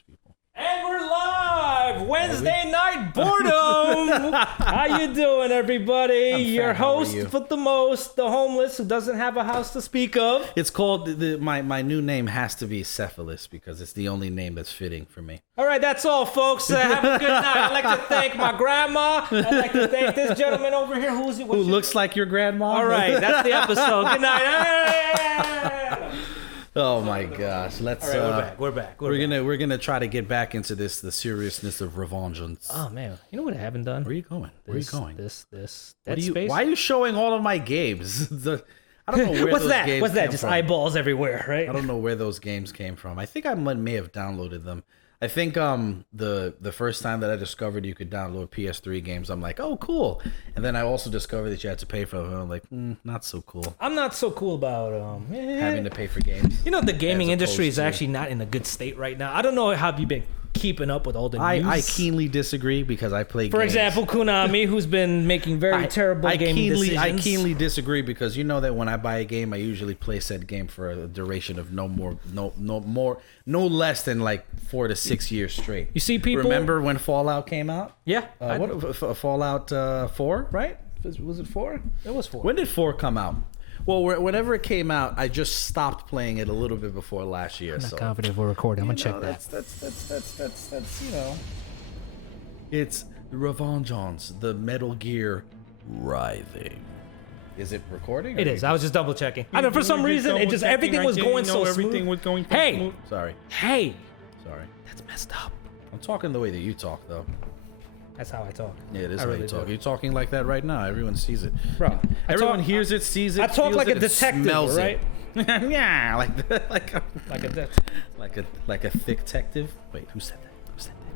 famous people. And we're live! Wednesday night boredom! How you doing, everybody? Your host with the most, the homeless who doesn't have a house to speak of. It's called, my new name has to be Cephalus because it's the only name that's fitting for me. All right, that's all, folks. Have a good night. I'd like to thank my grandma. I'd like to thank this gentleman over here. Who looks like your grandma? All right, that's the episode. Good night. Oh my gosh! Let's. All right, we're back. We're gonna try to get back into the seriousness of revengeance. Oh man, you know what I haven't done? Where are you going? Why are you showing all of my games? I don't know where What's those that? games What's that? came Just from. eyeballs everywhere, right? I don't know where those games came from. I think I may have downloaded them. I think the first time that I discovered you could download PS3 games, I'm like, oh cool. And then I also discovered that you had to pay for them. And I'm like, not so cool. I'm not so cool about having to pay for games. You know, the gaming industry is actually not in a good state right now. I don't know how you've been keeping up with all the news. I keenly disagree because I play games. For example, Konami, who's been making very terrible gaming decisions. I keenly disagree because you know that when I buy a game, I usually play said game for a duration of no less than like 4 to 6 years straight. You see people... Remember when Fallout came out? Yeah. Fallout 4, right? Was it 4? It was 4. When did 4 come out? Well, whenever it came out, I just stopped playing it a little bit before last year. I'm not confident we're recording. I'm gonna check that. That's you know. It's the Revengeance, the Metal Gear Rising. Is it recording? It is. I was just double checking. I don't know, for some reason, it just everything was going so smooth. Everything was going so smooth. Sorry. Hey. Sorry. That's messed up. I'm talking the way that you talk, though. That's how I talk. Yeah, it is how you talk. You're talking like that right now. Everyone sees it. Bro, everyone hears it, sees it. I talk like a detective, smells right? Yeah, like a thick detective. Wait, who said that?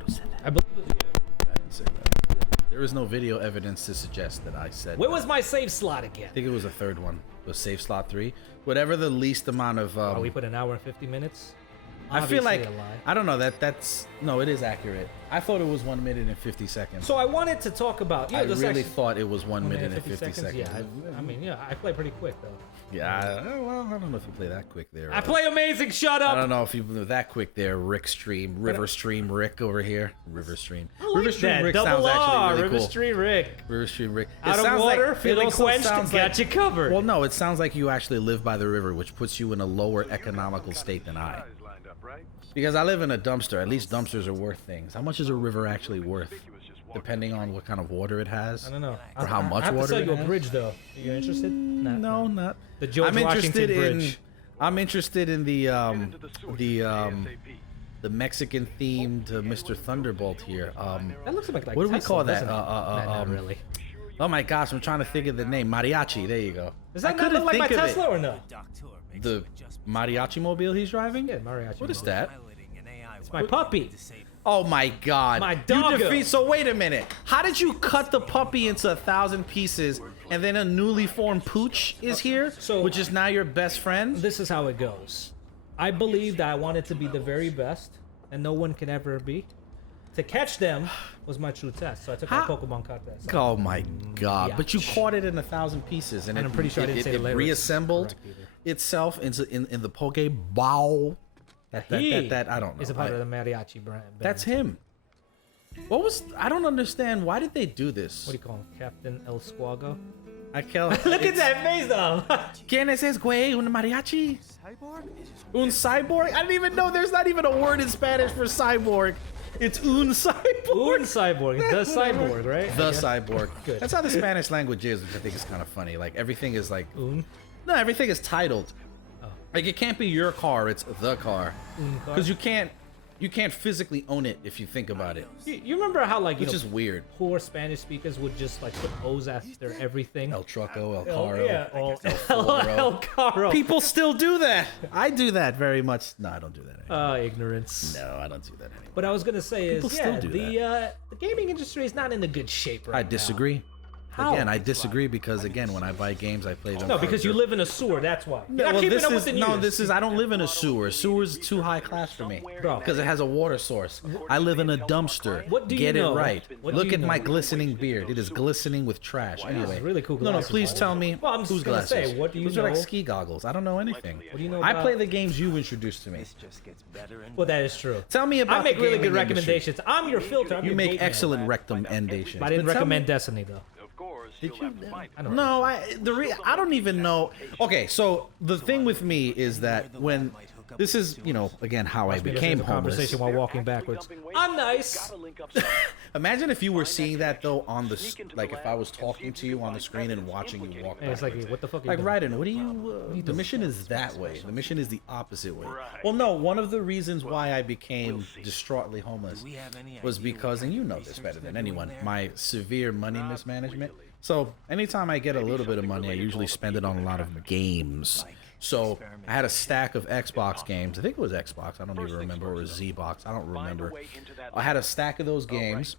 Who said that? I believe it was you. I didn't say that. There is no video evidence to suggest that I said. Where was my save slot again? I think it was the third one. It was save slot 3. Whatever the least amount of. We put an hour and 50 minutes. I feel like I don't know that's no, it is accurate. I thought it was 1 minute and 50 seconds. So I wanted to talk about. I really thought it was 1 minute and 50 seconds. Yeah, I mean, I play pretty quick though. Yeah, well, I don't know if you play that quick there. I play amazing. Shut up. I don't know if you play that quick there. Rick Stream, River Stream Rick over here. River Stream. River Stream Rick sounds actually really cool. River Stream Rick. River Stream Rick. Out of water, feeling quenched, got you covered. Well, no, it sounds like you actually live by the river, which puts you in a lower economical state than I. Because I live in a dumpster. At least dumpsters are worth things. How much is a river actually worth? Depending on what kind of water it has. I don't know. Or how much water it has. I have to sell you a bridge, though. Are you interested? No, not. The George Washington Bridge. I'm interested in the Mexican themed Mr. Thunderbolt here. That looks like what do we call that? Not really. Oh my gosh, I'm trying to think of the name. Mariachi. There you go. Does that not look like my Tesla or no? The mariachi mobile he's driving? Yeah, mariachi. What is that? It's my puppy. Oh my god. My doggo. So wait a minute. How did you cut the puppy into 1,000 pieces and then a newly formed pooch is here, which is now your best friend? This is how it goes. I believed I wanted to be the very best, and no one can ever be. To catch them was my true test, so I took my Pokemon contest. Oh my god! But you caught it in 1,000 pieces, and I'm pretty sure I didn't say the lyrics reassembled itself in the Pokeball. That I don't know. Is a part of the mariachi brand. That's him. What was? I don't understand. Why did they do this? What do you call him? Captain El Squago? Look at that face, though. ¿Quién es ese güey? Un mariachi? Un cyborg? I didn't even know there's not even a word in Spanish for cyborg. It's un cyborg. Un cyborg. The cyborg, right? The cyborg. Good. That's how the Spanish language is, which I think is kind of funny. Like everything is like. Un? No, everything is titled. Oh. Like it can't be your car. It's the car. Because you can't physically own it if you think about it. You remember how which is weird. Poor Spanish speakers would just like put O's after everything. El Truco, El Caro. Yeah, El Caro. People still do that. I do that very much. No, I don't do that anymore. Ignorance. No, I don't do that anymore. What I was gonna say People is, still do the gaming industry is not in a good shape right now. I disagree. How? Again, I disagree because again, when I buy games, I play them. No, because you live in a sewer. That's why. You're not well, keeping this up is with the news. this is. I don't live in a sewer. Sewer's too high class for me, Bro. because it has a water source. I live in a dumpster. What do you Get know? it right. What do Look you at my know? glistening beard. It is glistening with trash. Anyway, really cool No, glasses, please by the tell way. me Well, I'm just whose gonna glasses. say, what do you Those are like know? ski goggles. I don't know anything. What do you know I about- play the games you introduced to me. Well, that is true. Tell me about I make the really gaming good industry. recommendations. I'm your filter. I'm You your make gate man. excellent recommendations. But I didn't But tell recommend me- Destiny though. Did you? I don't No, I don't even know. Okay, so the thing with me is that when this is, again, how I became a homeless. conversation while walking backwards. I'm nice. Imagine if you were seeing that though on the like if I was talking to you on the screen and watching you walk. And it's like, what the fuck are you Like doing? Raiden, what do you? The mission is that way. The mission is the opposite way. Well, no. One of the reasons why I became distraughtly homeless was because, and you know this better than anyone, my severe money mismanagement. So anytime I get a little bit of money, I usually spend it on a lot of games. So I had a stack of Xbox games. I think it was Xbox. I don't even remember. Or it was Z-Box. I don't remember. I had a stack of those games.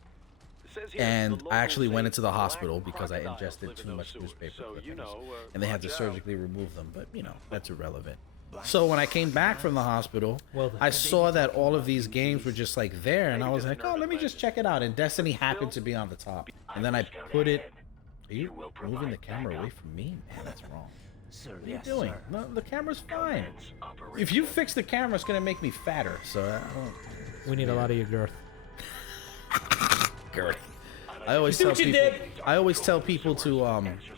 And I actually went into the hospital because I ingested too much newspaper clippings. And they had to surgically remove them. But, that's irrelevant. So when I came back from the hospital, I saw that all of these games were just like there. And I was like, oh, let me just check it out. And Destiny happened to be on the top. And then I put it... Are you moving the camera away from me? Man, that's wrong. What are you doing? No, the camera's fine. If you fix the camera, it's going to make me fatter. So I don't... We need a lot of your girth. Girth. I always see tell what you people. did? I always tell people to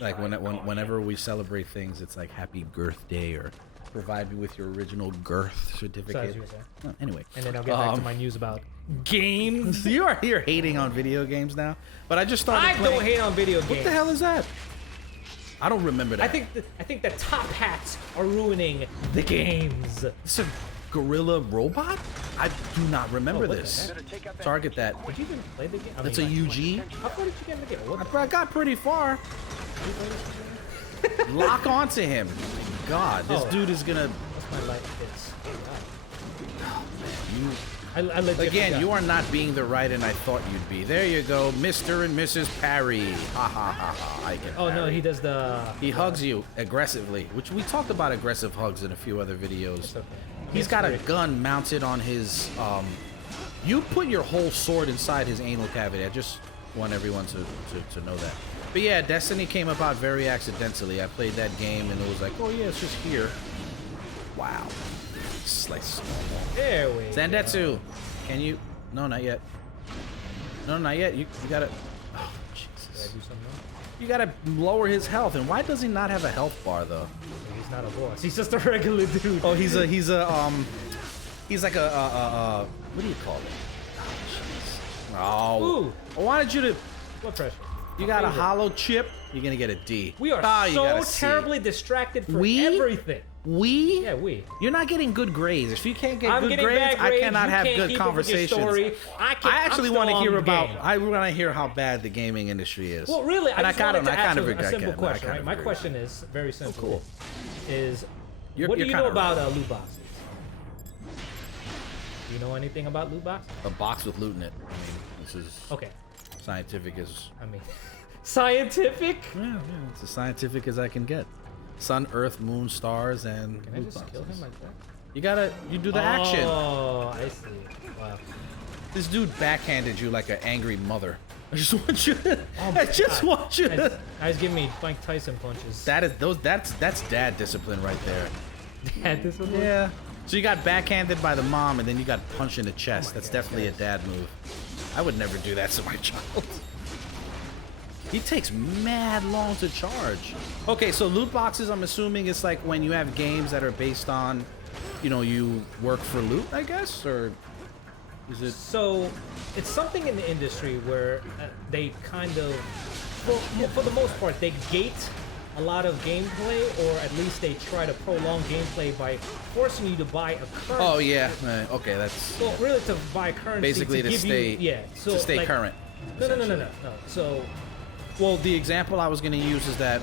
like whenever we celebrate things, it's like Happy Girth Day or provide me with your original girth certificate. you were saying. Oh, anyway, And then I'll get back to my news about games. you are here hating on video games now, but I just started I playing. don't hate on video games. What the hell is that? I don't remember that. I think the top hats are ruining the games. It's a gorilla robot. I do not remember what the this. heck? Target that. Did you even play the game? That's a UG. How far did you get in the game? What I got pretty far. Lock onto him. God, this Oh. dude is gonna. What's my light? It's. You, I legit again, forgot. you are not being the Raiden I thought you'd be. There you go, Mr. and Mrs. Parry. Ha ha ha ha. I get. Oh no, Parry. he does the. He hugs you aggressively, which we talked about aggressive hugs in a few other videos. It's okay. He's It's got a great. gun mounted on his. You put your whole sword inside his anal cavity. I just want everyone to know that. But yeah, Destiny came about very accidentally. I played that game and it was like, oh yeah, it's just here. Wow. Slice. There we go. Sandetsu, can you? No, not yet. No, not yet. You gotta. Oh, Did I Jesus. do something wrong? You gotta lower his health. And why does he not have a health bar though? He's not a boss. He's just a regular dude. Oh, he's like a what do you call it? Oh, Ooh. I wanted you to. Blood pressure. You got a Favorite. hollow chip. You're gonna get a D. We are Ah, you got a so C. terribly distracted for We? everything. We? Yeah, we. You're not getting good grades. If you can't get I'm good getting grades, bad grades. I cannot You have can't good keep up with your conversations. story. I actually want to hear about. Game. I want to hear how bad the gaming industry is. Well, really, and I just wanted to kind ask of you agree. a simple I question. kind Right? of My agree. question is very simple. cool. Is You're- what do you're you kinda know about right. loot boxes? Do you know anything about loot boxes? A box with loot in it. I mean, this is Okay. scientific as. I mean, scientific. Yeah, it's as scientific as I can get. Sun, Earth, Moon, stars, and Can I loot just boxes. kill him like that? You do the action. Oh, I see. Wow. This dude backhanded you like an angry mother. I just want you to. Oh my I just God. want you to. I was giving me Mike Tyson punches. That's dad discipline right there. Dad, this one? Yeah. So you got backhanded by the mom, and then you got punched in the chest. That's definitely a dad move. I would never do that to my child. He takes mad long to charge. Okay, so loot boxes, I'm assuming it's like when you have games that are based on, you work for loot, I guess, or is it? So, it's something in the industry where they kind of, for the most part, they gate a lot of gameplay, or at least they try to prolong gameplay by forcing you to buy a currency. Oh yeah. Okay, that's Well, really to buy currency basically to to give stay. you, yeah, so to stay like, current. No. So, Well, the example I was going to use is that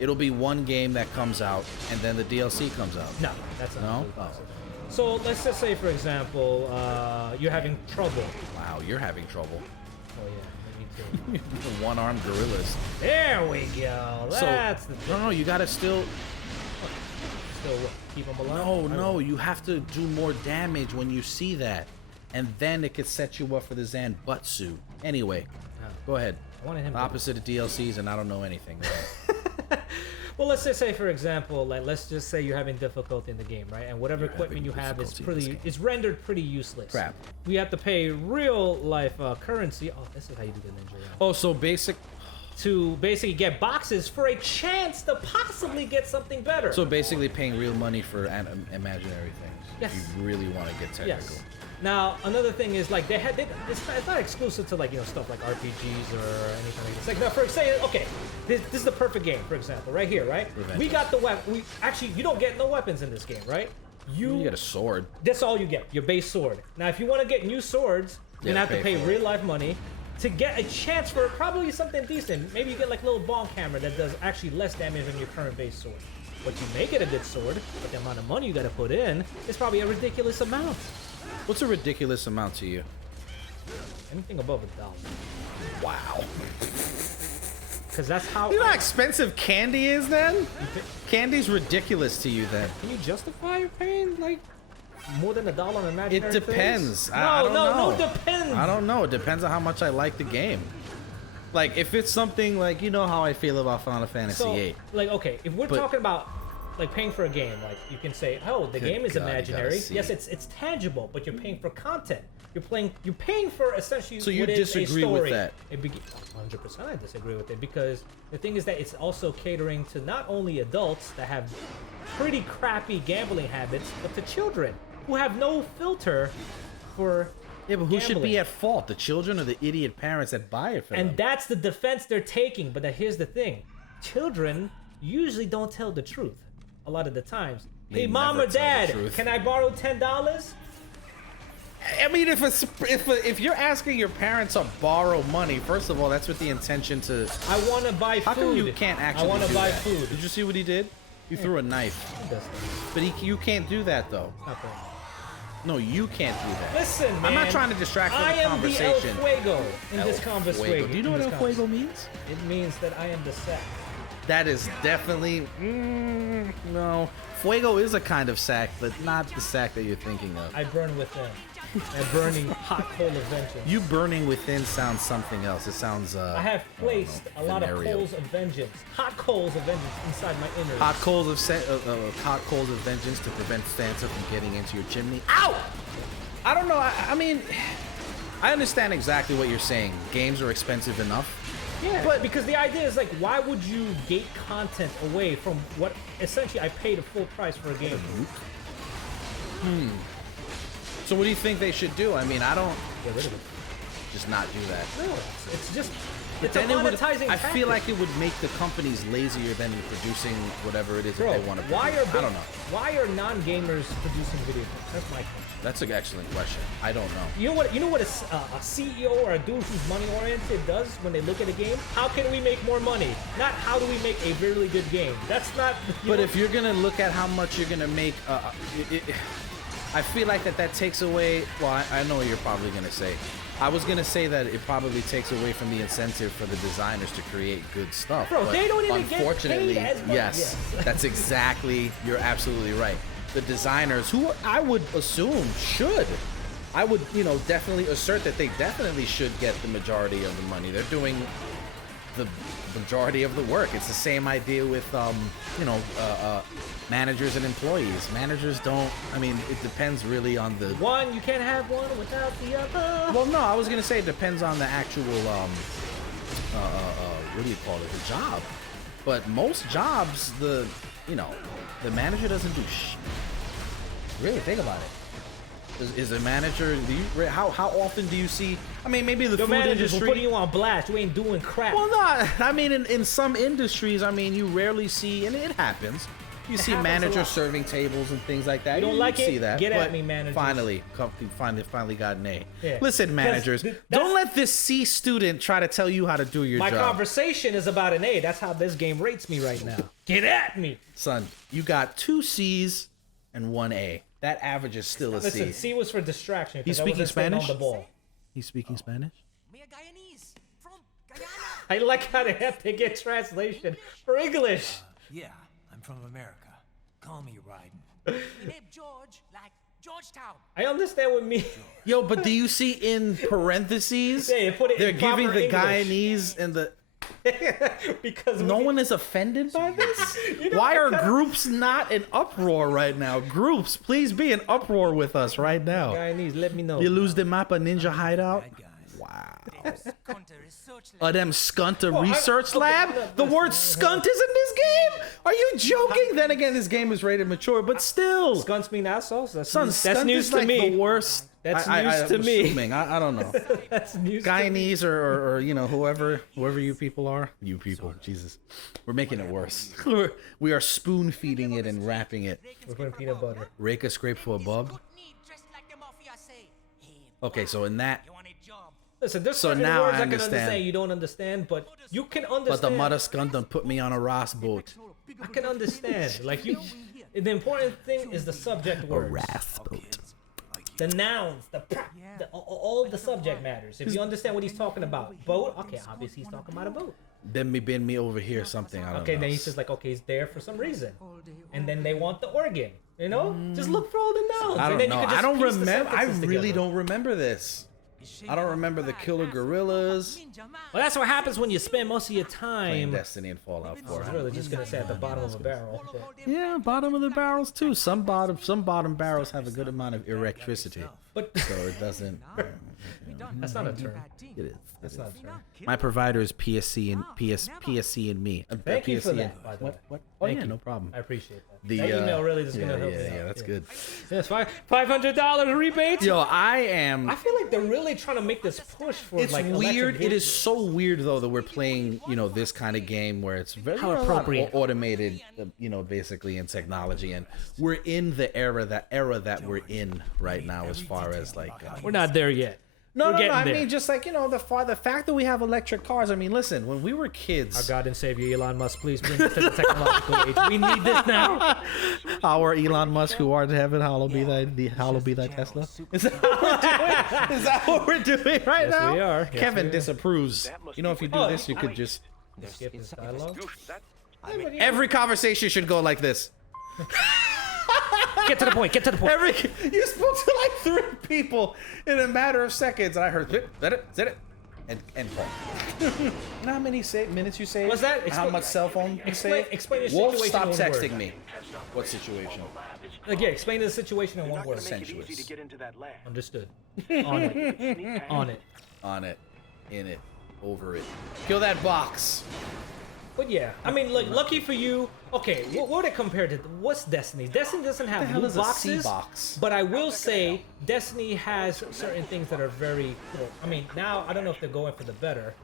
it'll be one game that comes out, and then the DLC comes out. no, that's not No? loot boxes. So let's just say, for example, you're having trouble. Wow, you're having trouble. Oh yeah. Me too. The one-armed gorillas. There we go. That's the thing. No, you gotta still. Still keep them alive? No, you have to do more damage when you see that, and then it could set you up for the Zan butt suit. Anyway, go ahead. I wanted him Opposite of DLCs, and I don't know anything. Well, let's just say, for example, like let's just say you're having difficulty in the game, right? And whatever equipment you have is rendered pretty useless. Crap. We have to pay real life currency. Oh, this is how you do the ninja round. Oh, so basic. To basically get boxes for a chance to possibly get something better. So basically, paying real money for imaginary things. Yes. If you really want to get technical. Yes. Now another thing is like it's not exclusive to like stuff like RPGs or anything like this. Like now, for example, okay, this is the perfect game. For example, right here, right? Revenge. We got the weapon. We actually you don't get no weapons in this game, right? You get a sword. That's all you get. Your base sword. Now, if you want to get new swords, you're gonna have to pay real life money to get a chance for probably something decent. Maybe you get like a little bomb hammer that does actually less damage than your current base sword. But you make it a good sword, but the amount of money you got to put in is probably a ridiculous amount. What's a ridiculous amount to you? Anything above $1. Wow. Because that's how. You know how expensive candy is then? Candy's ridiculous to you then. Can you justify your paying like more than $1 on imaginary It depends. things? I don't know. No, depends. I don't know. It depends on how much I like the game. Like, if it's something like, you know how I feel about Final Fantasy VIII. Like, okay, if we're talking about like paying for a game, like you can say, oh, the game is imaginary. Yes, it's tangible, but you're paying for content. You're paying for essentially. So you what is disagree a story. with that? 100%, I disagree with it because the thing is that it's also catering to not only adults that have pretty crappy gambling habits, but to children who have no filter for. Yeah, but who should be at fault? The children or the idiot parents that buy it for them? And that's the defense they're taking. But here's the thing: children usually don't tell the truth. A lot of the times, hey, mom or dad, can I borrow $10? I mean, if you're asking your parents to borrow money, first of all, that's with the intention to. I want to buy food. How come you can't actually? I want to buy that? food. Did you see what he did? He threw a knife. He does that. But you can't do that though. Okay. No, you can't do that. Listen, man. I'm not trying to distract from the conversation. I am the El Fuego in this conversation. Do you know what El Fuego means? It means that I am the sack. That is definitely no. Fuego is a kind of sack, but not the sack that you're thinking of. I burn within. A burning hot coal of vengeance. You burning within sounds something else. It sounds. I have placed a lot of coals of vengeance, hot coals of vengeance inside my innards. Hot coals of vengeance to prevent Santa from getting into your chimney. Ow! I don't know. I mean, I understand exactly what you're saying. Games are expensive enough. Yeah, but because the idea is like, why would you gate content away from what essentially I paid a full price for a game? So what do you think they should do? I mean, I don't. Get rid of it. Just not do that. No, it's just. But It's then a it would, monetizing I tactic. feel like it would make the companies lazier than producing whatever it is Bro, that they want to why produce. are I don't know. Why are non-gamers producing video games? That's my question. That's an excellent question. I don't know. You know what a CEO or a dude who's money oriented does when they look at a game? How can we make more money? Not how do we make a really good game. That's not. But if you're gonna look at how much you're gonna make, I feel like that takes away. Well, I know what you're probably gonna say. I was gonna say that it probably takes away from the incentive for the designers to create good stuff. Bro, but they don't even get unfortunately, paid as much. yes, Yes. that's exactly. You're absolutely right. The designers, who I would assume should, I would definitely assert that they definitely should get the majority of the money. They're doing the majority of the work. It's the same idea with managers and employees. Managers don't. I mean, it depends really on the one. You can't have one without the other. Well, no, I was gonna say it depends on the actual what do you call it? The job. But most jobs, the manager doesn't do shit. Really, think about it. Is a manager? How often do you see? I mean, maybe the Your food managers industry. will put you on blast. You ain't doing crap. Well, no, I mean, in some industries, I mean, you rarely see, and it happens. You see managers serving tables and things like that. You don't like see it? that. Get at but me, managers. Finally got an A. Yeah. Listen, managers, don't let this C student try to tell you how to do your My job. conversation is about an A. That's how this game rates me right now. Get at me. Son, you got 2 C's and 1 A. That average is still a C. Listen, C was for distraction. He's 'cause I speaking wasn't staying Spanish? on the ball. He's speaking Spanish? Me a Guyanese from I like how they have to get translation for English. Yeah, I'm from America. Call me Ryden. My name George, like Georgetown. I understand what me. Yo, but do you see in parentheses? Yeah, you put it they're in giving proper the English. Guyanese and the. Because No one is offended by this? know, Why I are kinda- groups not in uproar right now? Groups, please be in uproar with us right now. Guyanese, let me know. You lose the map of Ninja Hideout? Bad guys. Wow. Counter research lab. Them scunt I- research okay, lab? no, The listen, word skunt is in this game? Are you joking? Then again, this game is rated mature, but still. Skunts mean assholes. That's Son, news, that's skunt news is to like me. the worst. That's news to I'm me. Assuming. I don't know. That's news. to me. Guyanese or you know whoever you people are, you people, Jesus, we're making it worse. We are spoon feeding it and wrapping it. We're putting peanut butter. Rake a scrape for a bub. Good need, dressed like the mafia say. Hey, Okay, so in that, you want a job? Listen, there's So certain now words I I can understand. understand. You don't understand, but you can understand. but the mother skunt done put me on a Ross boat. I can understand. Like you, the important thing is the subject words, Wrath boat. the nouns, all the subject matters. If you understand what he's talking about, boat. Okay, obviously he's talking about a boat. Then me been me over here something. I don't Okay, know. then he says like, okay, he's there for some reason, and then they want the organ. You know, just look for all the nouns. I and don't then know. You can I just don't piece the remember. I sentences really together. don't remember this. I don't remember the killer gorillas. Ninja man. Well, that's what happens when you spend most of your Playing time. Destiny and Fallout 4. I was really just gonna say at the bottom of a barrel. but- Yeah, bottom of the barrels too. Some bottom barrels have a good amount of electricity, But so it doesn't. that's not a term. It is. That's not a term. My provider is PSC and PSC and me. Thank you for PSC that, by the way. What? Oh Thank yeah, you. no problem. I appreciate that. The that email really is yeah, gonna help yeah, me out. yeah, that's good. Yes, $500 rebate. Yo, I am. I feel like they're really trying to make this push for It's like weird. electric It is vehicles. so weird though that we're playing, this kind of game where it's very How a lot appropriate. automated, basically in technology, and we're in the era that we're in right now, as far as like. We're not there yet. No, We're no, no. getting I there. mean, just like the fact that we have electric cars. I mean, listen, when we were Our kids, God and Savior Elon Musk, please bring us to the technological age. We need this now. our Elon Musk, who art in heaven, hallowed be thy Tesla. Is that what we're doing? Is that what we're doing right Yes, now? we are. Yes, Kevin we are. disapproves. You know, if you do Oh, this, you could just. Skip this dialogue. Every conversation should go like this. Get to the point. Get to the point. You spoke to like 3 people in a matter of seconds, and I heard said it, and call. You know how many minutes you saved? What's that? And how much cell phone you saved? Explain your Wolf, situation stop in one texting word. me. What situation? Yeah, explain the situation in one word. Sensuous. Understood. On it. On it. On it, in it, over it. Kill that box. But yeah, I mean, like, lucky for you. Okay, what would it compare to? What's Destiny? Destiny doesn't have hell loot is a boxes, C-box? but I will say Destiny has certain things that are very cool. I mean, now I don't know if they're going for the better,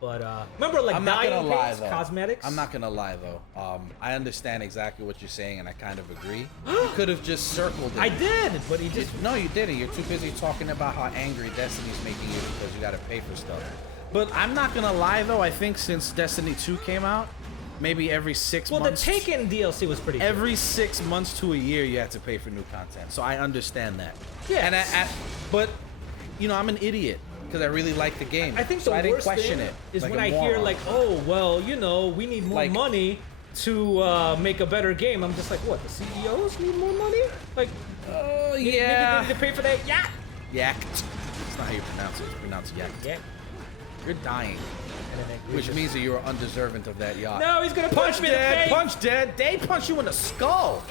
but remember, like, I'm not gonna dying lie paints, though. cosmetics. I'm not gonna lie though. I understand exactly what you're saying, and I kind of agree. You could have just circled it. I did, but he just. No, you didn't. You're too busy talking about how angry Destiny's making you because you got to pay for stuff. But I'm not gonna lie though. I think since Destiny 2 came out, maybe every 6 Well, the months. Taken DLC was pretty. Good. Every 6 months to a year, you have to pay for new content. So I understand that. Yes. And but I'm an idiot because I really like the game. I think so the I didn't worst question thing it. is like when a I hear moron. like, oh well, we need more Like- money to make a better game. I'm just like, what? The CEOs need more money? Like, oh maybe yeah, they need to pay for that. Yeah. yacked. That's not how you pronounce it. It's pronounced yacked. Yeah. You're dying, And then they which just- means that you are undeserving of that yacht. No, he's gonna punch me in the dead, face. punch dead. They punch you in the skull.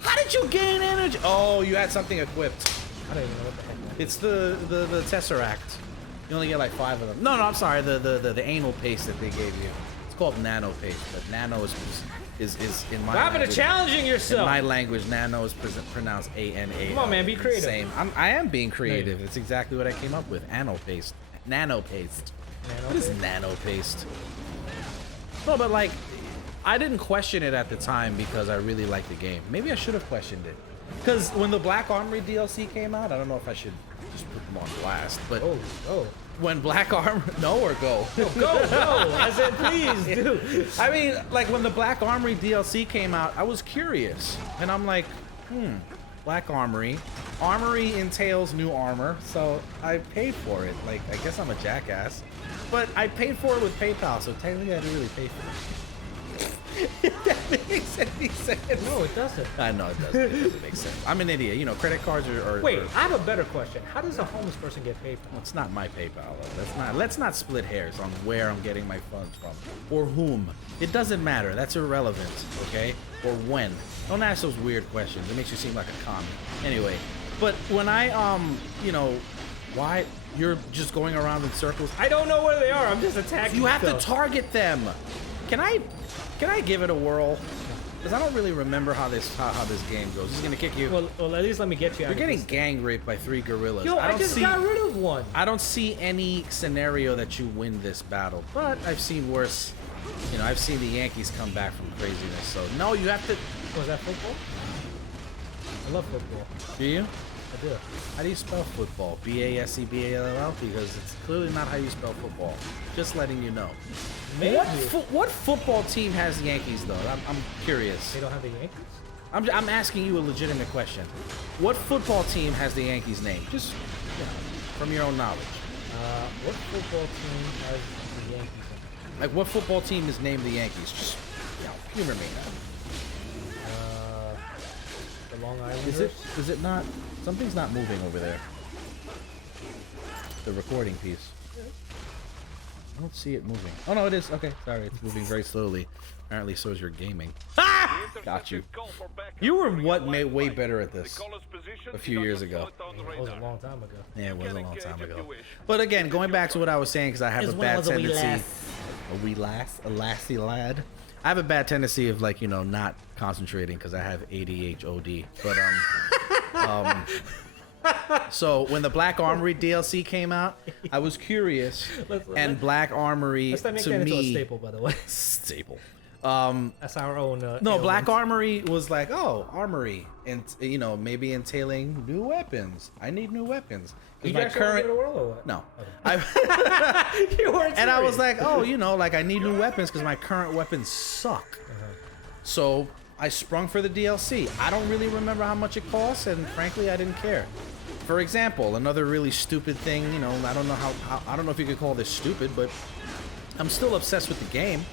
How did you gain energy? Oh, you had something equipped. I don't even know what the heck. It's the Tesseract. You only get like 5 of them. No, I'm sorry. The anal paste that they gave you. It's called nano paste, but nano is in my What happened to language. challenging In yourself? my language, nano is pronounced ANA. Come on, man, be creative. Same. I am being creative. It's exactly what I came up with. Anal paste. Nano paste. What is nano paste? No, but like, I didn't question it at the time because I really liked the game. Maybe I should have questioned it. Because when the Black Armory DLC came out, I don't know if I should just put them on blast, but Oh. when Black Armor, no or go. Go. I said, please, dude. I mean, like when the Black Armory DLC came out, I was curious, and I'm like, Black Armory. Armory entails new armor, so I paid for it. Like, I guess I'm a jackass. But I paid for it with PayPal, so technically I didn't really pay for it. If that makes any sense. No, it doesn't. I know it doesn't. It doesn't make sense. I'm an idiot. You know, credit cards are Wait, I have a better question. How does a homeless person get PayPal? Well, it's not my PayPal. Let's not split hairs on where I'm getting my funds from or whom. It doesn't matter. That's irrelevant, okay? Or when. Don't ask those weird questions. It makes you seem like a commie. Anyway, but when I you know, why you're just going around in circles? I don't know where they are. I'm just attacking. You have stuff. to target them. Can I give it a whirl? Because I don't really remember how this game goes. He's gonna kick you. Well, at least let me get you out. You're getting gang raped by 3 gorillas. Yo, I just got rid of one. I don't see any scenario that you win this battle, but I've seen worse. You know, I've seen the Yankees come back from craziness. So no, you have to. Was that football? I love football. Do you? I do. How do you spell football? B-A-S-E-B-A-L-L? Because it's clearly not how you spell football. Just letting you know. Maybe. What football team has the Yankees though? I'm curious. They don't have the Yankees? I'm asking you a legitimate question. What football team has the Yankees name? Just from your own knowledge. What football team has the Yankees in it? Like what football team is named the Yankees? Just humor me. The Long Islanders? Is it not? Something's not moving over there. The recording piece. I don't see it moving. Oh no, it is. Okay, sorry, it's moving very slowly. Apparently, so is your gaming. Ah! Got you. You were way better at this a few years ago. It was a long time ago. Yeah, it was a long time ago. But again, going back to what I was saying, because I have a bad tendency. A lassie lad. I have a bad tendency of like, you know, not concentrating because I have ADHD. But so when the Black Armory DLC came out, I was curious, and Black Armory Let's not make to that into a me staple, by the way. staple. That's our own. No, ailment. Black Armory was like, oh, armory, and you know, maybe entailing new weapons. I need new weapons You because my actually wanna current go to World or what? no, You weren't and I was serious. like, oh, you know, like I need new weapons because my current weapons suck. So I sprung for the DLC. I don't really remember how much it costs, and frankly, I didn't care. For example, another really stupid thing, you know, I don't know how I don't know if you could call this stupid, but I'm still obsessed with the game.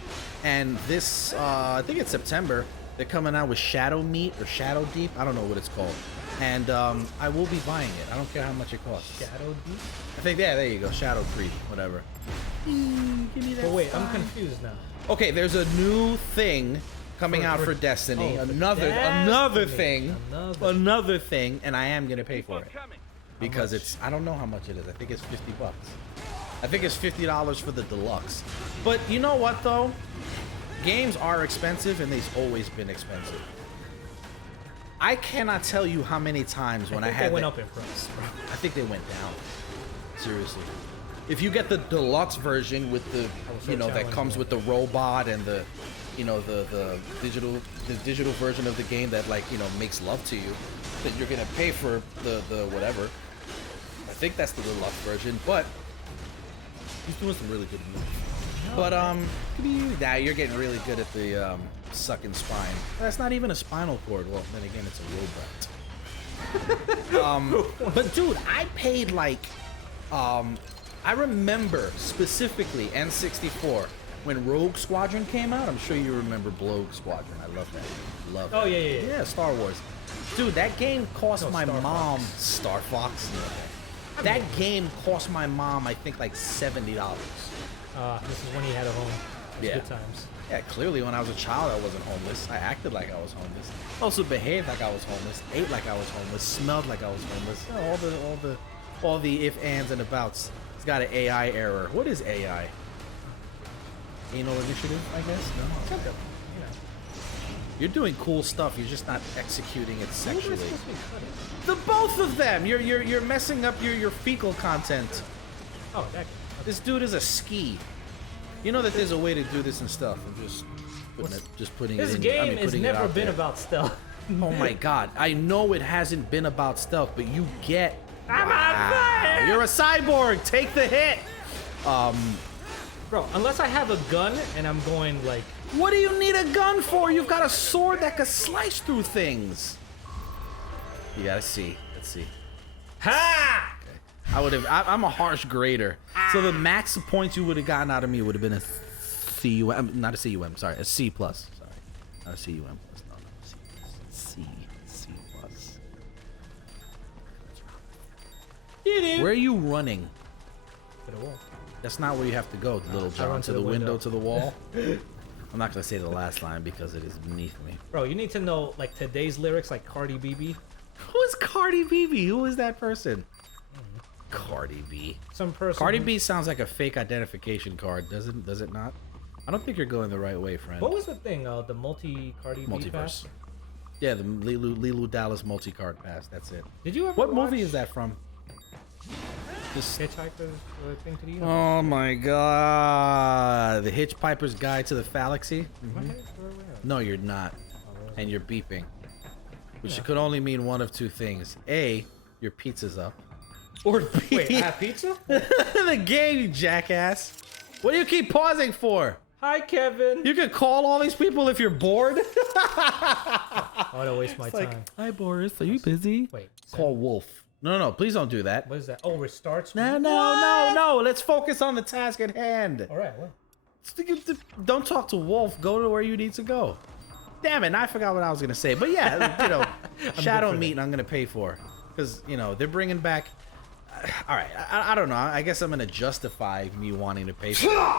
And this, I think it's September, they're coming out with Shadow Meat or Shadow Deep. I don't know what it's called. And I will be buying it. I don't care how much it costs. Shadow Deep? I think, yeah, there you go. Shadow Creep, whatever. Give me that. But wait, I'm confused now. Okay, there's a new thing coming out for Destiny. oh, for Another Destiny. thing. Another thing, and I am gonna pay for it. Because it's, I don't know how much it is. I think it's $50. I think it's $50 for the deluxe. But you know what though? Games are expensive and they've always been expensive. I cannot tell you how many times when I had they went up in price. I think they went down. Seriously. If you get the deluxe version with the, you know, that comes with the robot and the, you know, the digital version of the game that, like, you know, makes love to you, then you're gonna pay for the whatever. I think that's the deluxe version, but he's doing some really good moves. But now you're getting really good at the sucking spine. That's not even a spinal cord. Well, then again, it's a robot. But dude, I paid like, I remember specifically N64 when Rogue Squadron came out. I'm sure you remember Rogue Squadron. I love that. Love. Oh, that. yeah. Yeah, Star Wars. Dude, that game cost my Star mom Fox. Star Fox. That game cost my mom, I think, like $70. This is when he had a home. It was Yeah. good times. Yeah, clearly when I was a child, I wasn't homeless. I acted like I was homeless. Also behaved like I was homeless. Ate like I was homeless. Smelled like I was homeless. You know, all the if, ands, and abouts. It's got an AI error. What is AI? Anal initiative, I guess? No. You know. You're doing cool stuff. You're just not executing it Who am I sexually. supposed to be cutting? The both of them. You're messing up your fecal content. Oh, that. This dude is a ski. You know that there's a way to do this and stuff. I'm just putting This it in. game has putting it never out been there. about stealth. Oh my god. I know it hasn't been about stealth, but you get. I'm on fire! You're a cyborg. Take the hit. Bro, unless I have a gun and I'm going like. What do you need a gun for? You've got a sword that can slice through things. You gotta see. Let's see. Ha! I would have. I'm a harsh grader. So the max points you would have gotten out of me would have been a CUM, not a CUM. Sorry, a C plus. Sorry, not a CUM plus. No, C plus. Where are you running? To the wall. That's not where you have to go, Little John. run To the window, to the wall. I'm not gonna say the last line because it is beneath me. Bro, you need to know like today's lyrics, like Cardi B. Who is Cardi B? Who is that person? Cardi B. Some person. Cardi B sounds like a fake identification card, does it not? I don't think you're going the right way, friend. What was the thing? The multi-Cardi B pass? Multiverse. Yeah, the Lilu Dallas multi-card pass. That's it. Did you ever What watch movie is that from? Hitchhiker's Thing to the Universe? Oh my god. The Hitchhiker's Guide to the Galaxy? No, you're not. And you're beeping. Which could only mean one of two things. A, your pizza's up. Or B, Wait, I have pizza? the game, you jackass. What do you keep pausing for? Hi, Kevin. You could call all these people if you're bored. I don't waste my time. Hi, Boris. Are you busy? Wait. Call Wolf. No, please don't do that. What is that? Oh, restarts? No. Let's focus on the task at hand. All right, what? Don't talk to Wolf. Go to where you need to go. Damn it, I forgot what I was going to say. But yeah, Shadow Meat I'm going to pay for. Because, they're bringing back... all right, I don't know. I guess I'm going to justify me wanting to pay for it.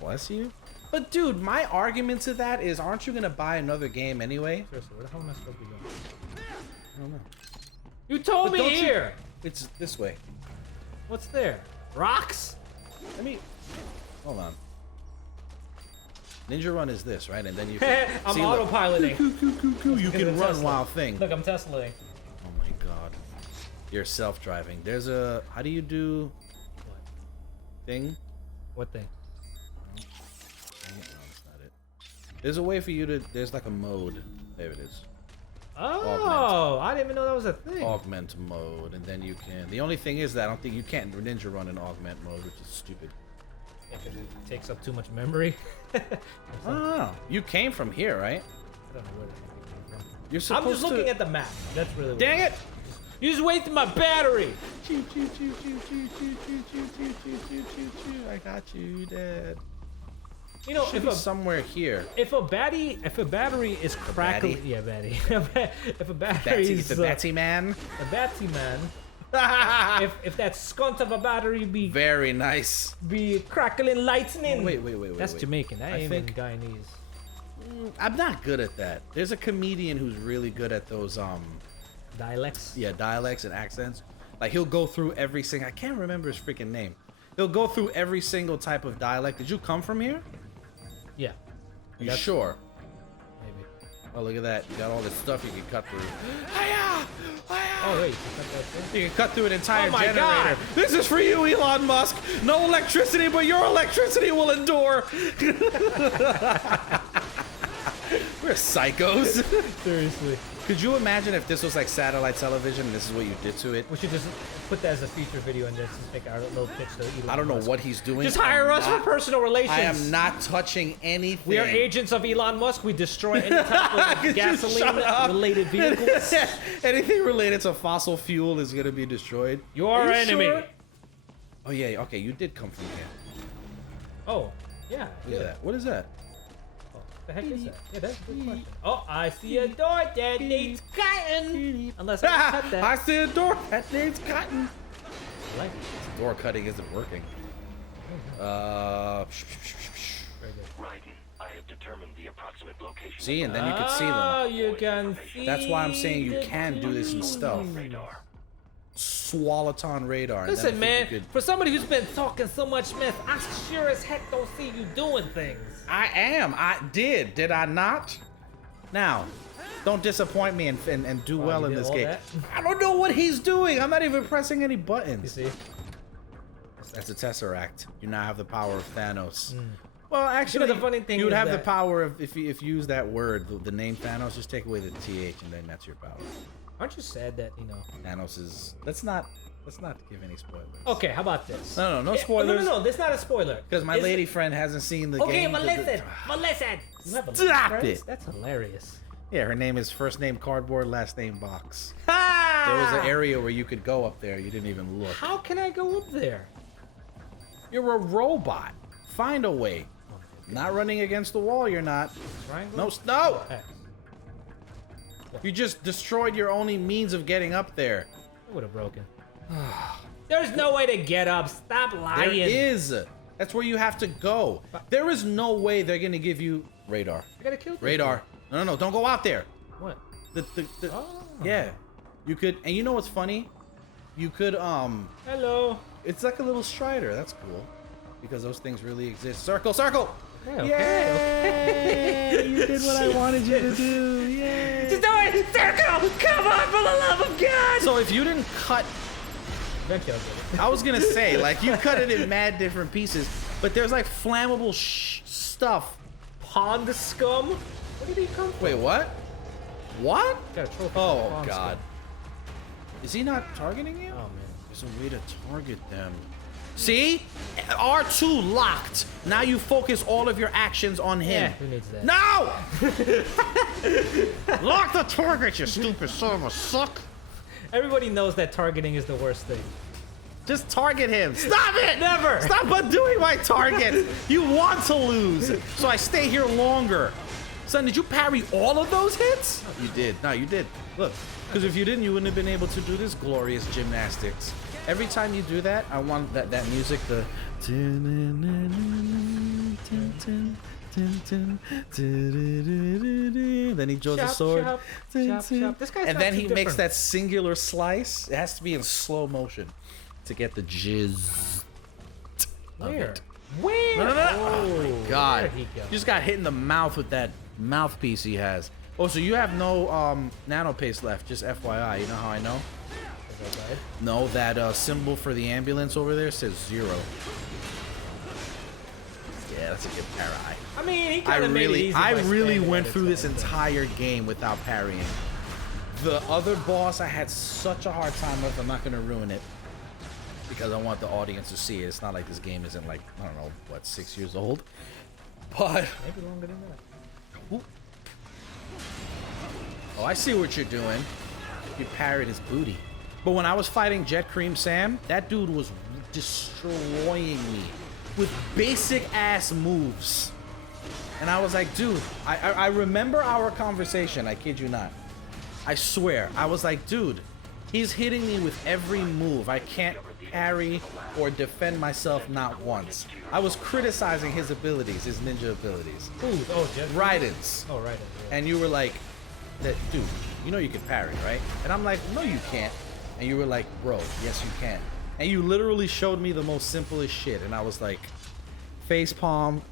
Bless you. But, dude, my argument to that is, aren't you going to buy another game anyway? Seriously, where the hell am I supposed to be going? I don't know. You told me here! It's this way. What's there? Rocks? Let me... Hold on. Ninja Run is this, right? And then you can... I'm see, look. autopiloting. You can run while thing. Look, I'm Teslaing. Oh my god. You're self-driving. There's a... How do you do... What? Thing? What thing? No, that's not it. There's a way for you to... There's like a mode. There it is. Oh, I didn't even know that was a thing. Augment mode, and then you can... The only thing is that I don't think you can't Ninja Run in augment mode, which is stupid. If it takes up too much memory. Oh, you came from here, right? I don't know where the heck it came from. You're supposed to... I'm just looking at the map. That's really what Dang it! You just wasted my battery. I got you, Dad. You know, Should be somewhere here. if a battery is crackling, yeah, batty. If a battery is the Batty Man. a batty man. if that scunt of a battery be Very nice. crackling lightning. Wait. That's Jamaican. That I ain't think- even Guyanese. I'm not good at that. There's a comedian who's really good at those Dialects. dialects and accents. Like he'll go through every single... I can't remember his freaking name. He'll go through every single type of dialect. Did you come from here? Yeah. You sure? Maybe. Oh, look at that. You got all this stuff you can cut through. Oh wait. You cut that thing? You can cut through an entire Oh my generator. God. This is for you, Elon Musk. No electricity, but your electricity will endure. We're psychos. Seriously. Could you imagine if this was like satellite television and this is what you did to it? We should just put that as a feature video and just make our little pitch to Elon I don't know Musk. what he's doing. Just hire us for personal relations. I am not touching anything. We are agents of Elon Musk. We destroy any type of Could you shut up? gasoline-related vehicles. Anything related to fossil fuel is going to be destroyed. You're our enemy. Sure? Oh, yeah. Okay, you did come from here. Oh, yeah. Look at that. What is that? The heck is that? Yeah, that's a good question. Oh, I see a door that needs cotton. Unless I cut that. I see a door that needs cotton. I like it. Door cutting isn't working. Very good. Raiden, I have determined the approximate location. See, and then you can see Oh, them. you can see. That's why I'm saying you can do this in stealth. Radar. Swalaton radar. and then I Listen, think man, you could- for somebody who's been talking so much mess, I sure as heck don't see you doing things. I am. I did. Did I not? Now, don't disappoint me and do well you in did this all game. that? I don't know what he's doing. I'm not even pressing any You buttons. see? That's a Tesseract. You now have the power of Thanos. Well, actually, the funny thing you would is have the that- power of if you use that word, the name Thanos. Just take away the TH, and then that's your power. Aren't you sad that, Thanos is. Let's not give any spoilers. Okay, how about this? No Yeah, spoilers. No, this is not a spoiler. Because my Is lady it- friend hasn't seen the Okay, game. but listen. You have a Stop friends? it. That's hilarious. Yeah, her name is first name Cardboard, last name Box. Ha! There was an area where you could go up there. You didn't even look. How can I go up there? You're a robot. Find a way. Not running against the wall, you're not. Triangle? No, no! X. You just destroyed your only means of getting up there. It would have broken. There's no way to get up. Stop lying. There is. That's where you have to go. There is no way they're gonna give you radar. I gotta kill people. Radar. No, no, no, don't go out there. What? The yeah. You could, and you know what's funny? You could, Hello. it's like a little strider. That's cool. Because those things really exist. Circle, circle! Yeah, Yay! You did what I wanted you to do. Yay! Just do it! Circle! Come on, for the love of God! So if you didn't cut, Eventually I'll get it. I was gonna say, like, you cut it in mad different pieces, but there's like flammable stuff. Pond scum? Where did he come from? Wait, what? What? Got a trophy for Oh, pond God. scum. Is he not targeting you? Oh, man. There's a way to target them. See? R2 locked. Now you focus all of your actions on him. Who needs that? No! Lock the target, you stupid son of a suck. Everybody knows that targeting is the worst thing. Just target him. Stop it! Never! Stop undoing my target. You want to lose, so I stay here longer. Son, did you parry all of those hits? You did. No, you did. Look, because if you didn't, you wouldn't have been able to do this glorious gymnastics. Every time you do that, I want that music, the... Then he draws a sword. Chop, chop. This guy's And not then too he makes different. that singular slice. It has to be in slow motion to get the jizz. of Where? it. Where? No, no, no. Oh, my God. Where'd he go? You just got hit in the mouth with that mouthpiece he has. Oh, so you have no nano paste left, just FYI. You know how I know? Is that right? No, that symbol for the ambulance over there says 0. Yeah, that's a good para. I mean, he kind of made it easy by spamming went that through this attack. entire game without parrying. The other boss, I had such a hard time with. I'm not gonna ruin it because I want the audience to see it. It's not like this game isn't like, I don't know, what, 6 years old. But Maybe longer than that. oh, I see what you're doing. You parried his booty. But when I was fighting Jet Cream Sam, that dude was destroying me with basic ass moves. And I was like, dude, I remember our conversation. I kid you not. I swear. I was like, dude, he's hitting me with every move. I can't parry or defend myself not once. I was criticizing his abilities, his ninja abilities. Ooh, oh, Jeff. Raidens. Oh, right. Yeah. And you were like, that dude, you know you can parry, right? And I'm like, no, you can't. And you were like, bro, yes, you can. And you literally showed me the most simplest shit. And I was like, face palm,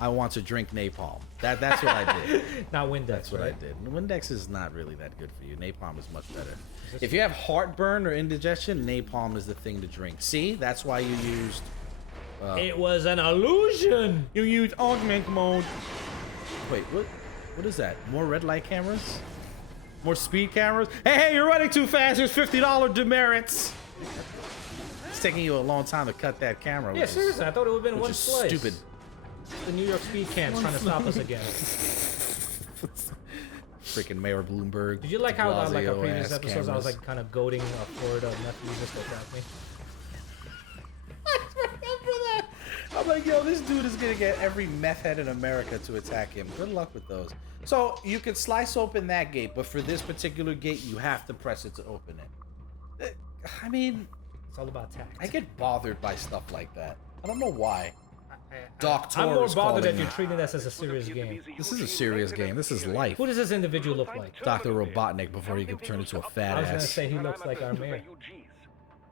I want to drink napalm. That's what I did. Not Windex. That's what right? I did. Windex is not really that good for you. Napalm is much better. If you have heartburn or indigestion, napalm is the thing to drink. See, that's why you used. It was an illusion. You used augment mode. Wait, what? What is that? More red light cameras? More speed cameras? Hey, you're running too fast. There's $50 demerits. It's taking you a long time to cut that camera. Yeah, which is- seriously, I thought it would have been which one is slice. stupid. The New York speed cams trying to stop us again. Freaking Mayor Bloomberg. Did you like how like our Blasio previous ass episodes I was cameras. like kind of goading Florida nephews just to attack me? I remember that. I'm like, yo, this dude is gonna get every meth head in America to attack him. Good luck with those. So you could slice open that gate, but for this particular gate, you have to press it to open it. I mean, It's all about tact. I get bothered by stuff like that. I don't know why. I'm more Doctor is bothered that calling you're me. treating this as a serious game. This is a serious game. This is life. Who does this individual look like? Dr. Robotnik before he could turn into a fat I was gonna ass. say he looks like our mayor.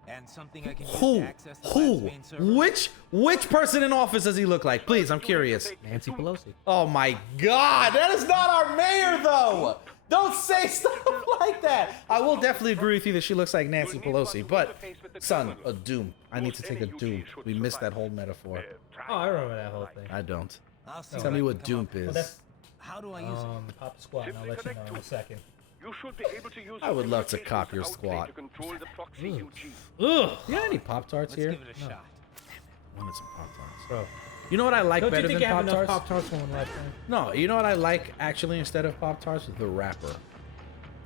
And something I can use Who? to access the lab's main server. Which person in office does he look like? Please, I'm curious. Nancy Pelosi. Oh my God, that is not our mayor though. Don't say stuff like that. I will definitely agree with you that she looks like Nancy Pelosi, but son, a Doom. I need to take a Doom. We missed that whole metaphor. Oh, I remember that whole thing. I don't. I'll see Tell I me can what come Doom up with. Well, is. that's How do I use it? Pop Squad, and I'll let you know in a second. You should be able to use I would love to communications cop your outlay squad. to control the proxy UG. Ugh, You got any Pop Tarts Let's here? give it a shot. Wanted some Pop Tarts. bro. You know what I like Don't better you think than you have Pop enough Tarts? Pop Tarts for one lifetime? No, you know what I like actually instead of Pop Tarts? The wrapper.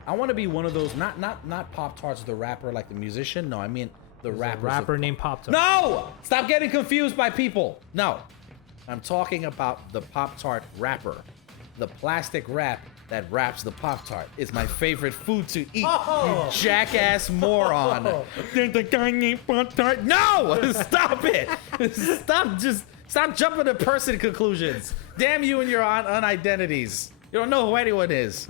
I want to be one of those, not Pop-Tarts the rapper, like the musician. No, I mean the There's a rappers. rapper named Pop-Tart. No! Stop getting confused by people. No. I'm talking about the Pop-Tart rapper. The plastic wrap that wraps the Pop-Tart is my favorite food to eat. Oh. You jackass moron. There's a guy named Pop-Tart. No! Stop it. Stop jumping to person conclusions. Damn you and your unidentities. You don't know who anyone is.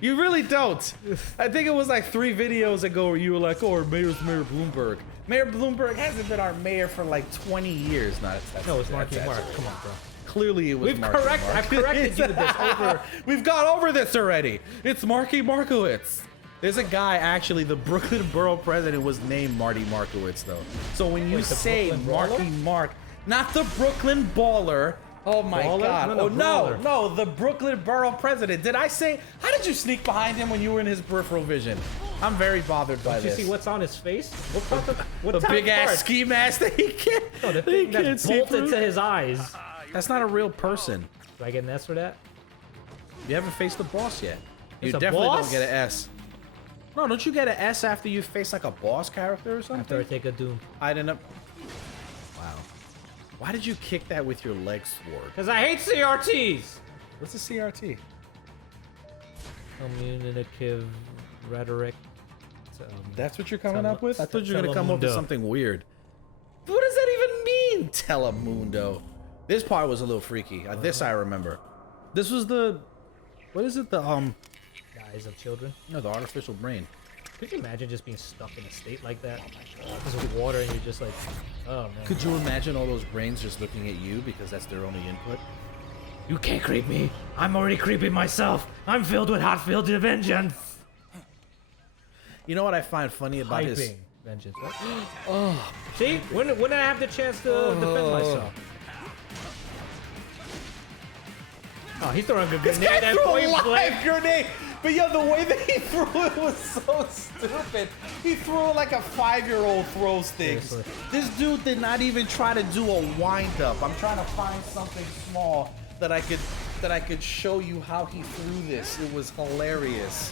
You really don't. I think it was like 3 videos ago where you were like, oh, our mayor's Mayor Bloomberg. Mayor Bloomberg hasn't been our mayor for like 20 years now. No, it's Marky Mark. Come on, bro. Clearly it was I've Marky Mark. corrected you this over. We've gone over this already. It's Marky Markowitz. There's a guy, actually, the Brooklyn Borough president was named Marty Markowitz, though. So when you Wait, the say Brooklyn Marky Brawler? Mark, not the Brooklyn Baller. Oh my Baller? God. No, Oh Brawler. no, the Brooklyn Borough president. Did I say, how did you sneak behind him when you were in his peripheral vision? I'm very bothered by Did you this. see what's on his face? What The type big of ass part? ski mask that he can't, No, the that he thing that can't see bolted through. to his eyes. That's not a real person. Do I get an S for that? You haven't faced the boss yet. You It's a definitely boss? don't get an S. No, don't you get an S after you face like a boss character or something? After I take a Doom. I didn't. Wow. Why did you kick that with your leg sword? Because I hate CRTs! What's a CRT? Communicative rhetoric. That's what you're coming up with? I thought you were gonna come up with Telemundo. something weird. What does that even mean, Telemundo? This part was a little freaky. This I remember. This was the, what is it? The Eyes of children. no, the artificial brain. Could you imagine just being stuck in a state like that? Just with water and you're just like, oh man. Could you imagine all those brains just looking at you because that's their only input? You can't creep me. I'm already creeping myself. I'm filled with hot-filled vengeance. You know what I find funny about his? Hyping vengeance. What? Oh. See? When did I have the chance to defend myself? Oh, he's throwing a This grenade guy at threw a point live blank. grenade, but yo, the way that he threw it was so stupid. He threw it like a 5-year-old throws things. Seriously. This dude did not even try to do a wind up. I'm trying to find something small that I could show you how he threw this. It was hilarious.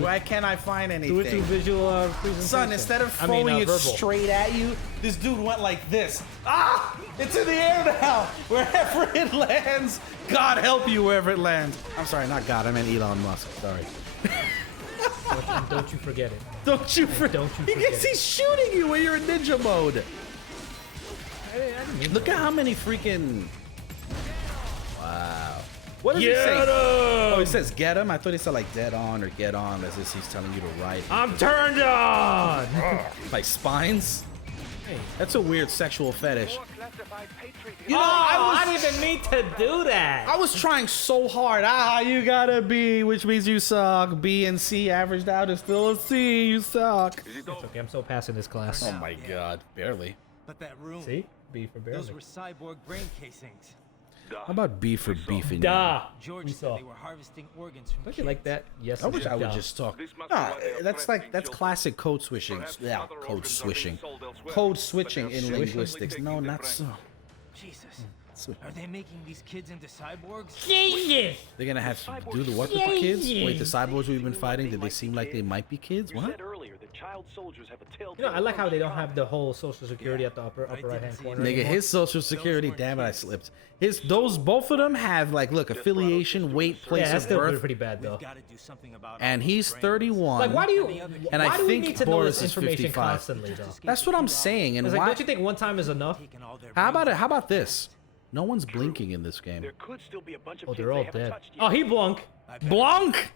Why can't I find anything? Do it through visual presentation. Son, instead of throwing it verbal. straight at you, this dude went like this. Ah! It's in the air now! Wherever it lands, God help you wherever it lands. I'm sorry, not God, I meant Elon Musk. Sorry. And don't you forget it. Don't you forget. don't you forget it. He's shooting you when you're in ninja mode. I didn't mean Look at how many freaking... Wow. What does he Get say? 'em! Oh, he says get him? I thought he said like dead on or get on, as if he's telling you to ride. I'm turned on! Like spines? Hey. That's a weird sexual fetish. More classified patriot You know, I didn't even mean to do that. I was trying so hard. You got a B, which means you suck. B and C averaged out is still a C. You suck. It's okay, I'm so passing this class. Oh my God, barely. But that room, See? B for barely. those were cyborg brain casings. How about B for beefing? Duh. George We said saw. they were harvesting organs from Don't kids. you like that? Yes. I wish I would duh. just talk. This must be Nah, why they are that's threatening classic children. code switching. Perhaps Yeah, other code organs are being switching. sold elsewhere, Code but switching they're in certainly linguistics. taking No, the not brain. so. Jesus. So Are they making these kids into cyborgs? Jesus! they're gonna have to do the what with the kids? Wait, the cyborgs we've been fighting, did they seem like they might be kids? You What? said earlier that child soldiers have a telltale You know, I like how they don't emotional have the whole social security at the upper I right didn't hand see corner. it. Nigga, anymore. his social security, damn it, I slipped. Both of them have like, look, affiliation, weight, place Yeah, that's of still birth, pretty bad though. We've got to do something about and all he's those brains. 31. Like, why do you? And why I do we think need to know Boris this is information 55. constantly though? That's what I'm saying. And It's like, why? don't you think one time is enough? Taking all their How about brains. it? How about this? No one's blinking in this game. There could still be a bunch of Oh, kids they're they all haven't dead. touched Oh, yet. he blunk. Blanc.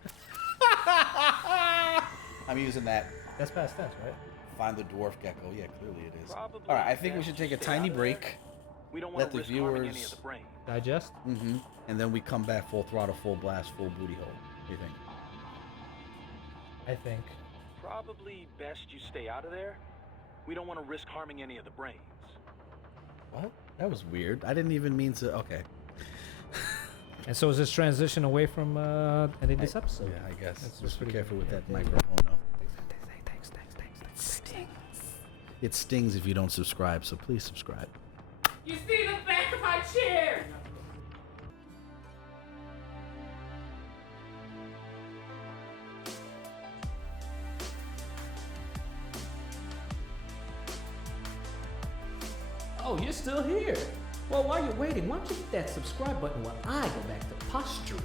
I'm using that. That's past tense, right? Find the dwarf gecko. Yeah, clearly it is. Probably All right, I think we best should take a to stay tiny out of break. there. We don't Let want the to risk harming any viewers- of the brain. Digest. And then we come back full throttle, full blast, full booty hole. What do you think? I think. Probably best you stay out of there. We don't want to risk harming any of the brains. What? That was weird. I didn't even mean to. Okay. And so is this transition away from ending this episode? Yeah, I guess. That's Just be pretty careful good. with that Yeah. microphone, though. It stings if you don't subscribe, so please subscribe. You see the back of my chair! Oh, you're still here. Well, while you're waiting, why don't you hit that subscribe button while I go back to posturing?